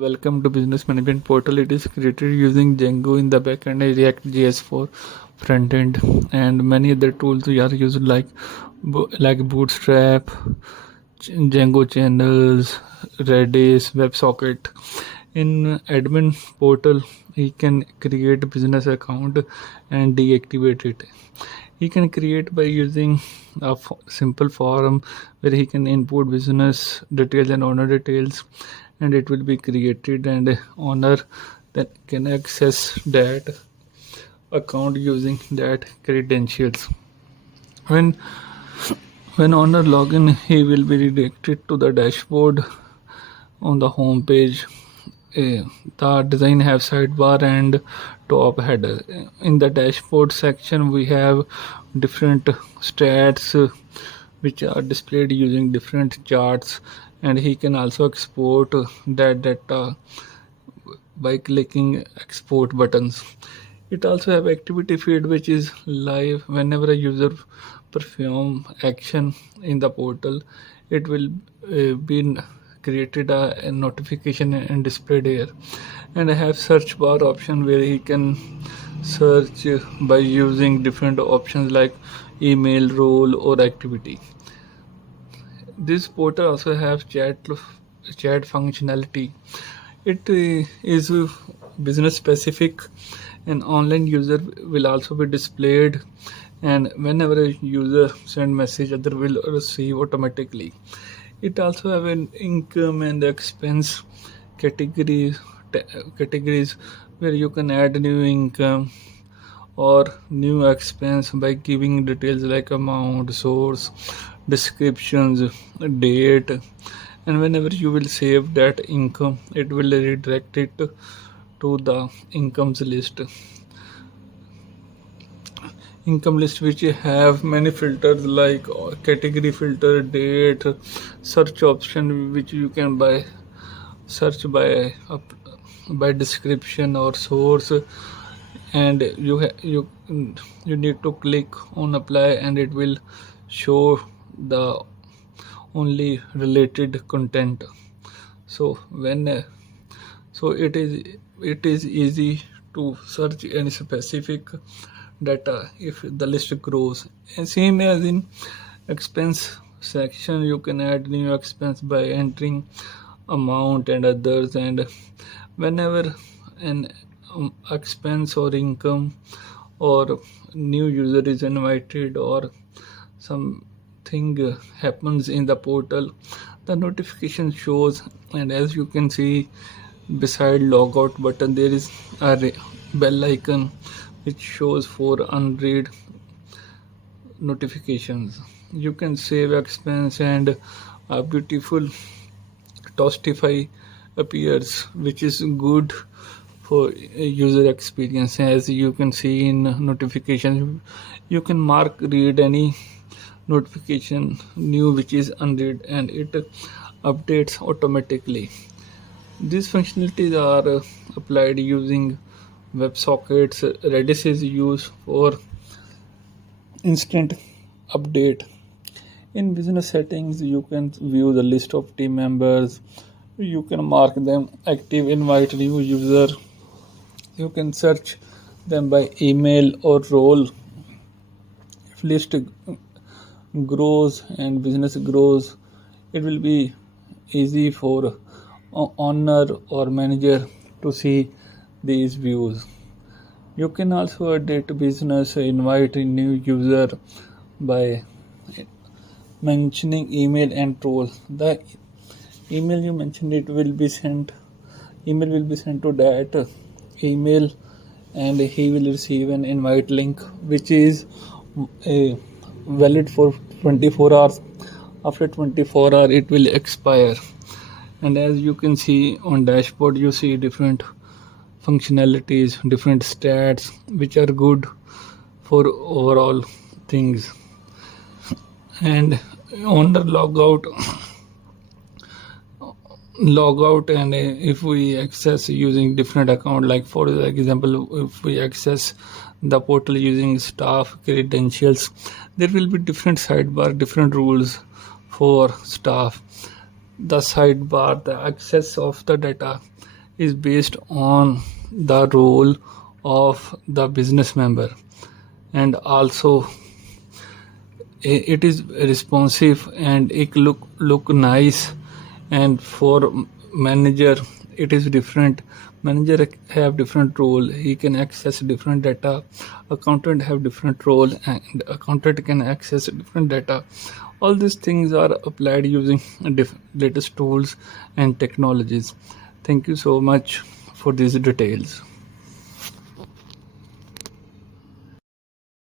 Welcome to Business Management Portal. It is created using Django in the backend and React.js for frontend, and many other tools we are used like Bootstrap, Django channels, Redis, WebSocket. In admin portal, he can create a business account and deactivate it. He can create by using a simple form where he can input business details and owner details, and it will be created, and owner then can access that account using that credentials. When when owner login, he will be redirected to the dashboard on the home page. The design have sidebar and top header. In the dashboard section, we have different stats which are displayed using different charts, and he can also export that data by clicking export buttons. It also have activity feed which is live whenever a user perform action in the portal. It will be created a notification and displayed here. And I have search bar option where he can search by using different options like email, role or activity. This portal also have chat functionality. It is business specific, and online user will also be displayed, and whenever a user send message, other will receive automatically. It also have an income and expense categories categories where you can add new income or new expense by giving details like amount, source, descriptions, date, and whenever you will save that income, it will redirect it to the incomes list which have many filters like category filter, date, search option which you can search by description or source, and you need to click on apply, and it will show the only related content. So it is easy to search any specific data if the list grows. And same as in expense section, you can add new expense by entering amount and others, and whenever an expense or income or new user is invited or something happens in the portal, the notification shows. And as you can see, beside logout button there is a bell icon which shows for unread notifications. You can save expense, and a beautiful Toastify appears, which is good for user experience. As you can see in notifications, you can mark read any notification new which is unread, and it updates automatically. These functionalities are applied using WebSockets. Redis is used for instant update. In business settings, you can view the list of team members. You can mark them active, invite new user. You can search them by email or role. If list grows and business grows, it will be easy for owner or manager to see these views. You can also update business, invite a new user by mentioning email and role. The email you mentioned, email will be sent to that email, and he will receive an invite link which is valid for 24 hours. After 24 hours it will expire. And as you can see on dashboard, you see different functionalities, different stats which are good for overall things. And on the logout, and if we access using different account, like for example, if we access the portal using staff credentials, there will be different sidebar, different rules for staff. The sidebar, the access of the data is based on the role of the business member, and also it is responsive and it look nice. And for manager it is different. Manager have different role, he can access different data. Accountant have different role, and accountant can access different data. All these things are applied using latest tools and technologies. Thank you so much for these details.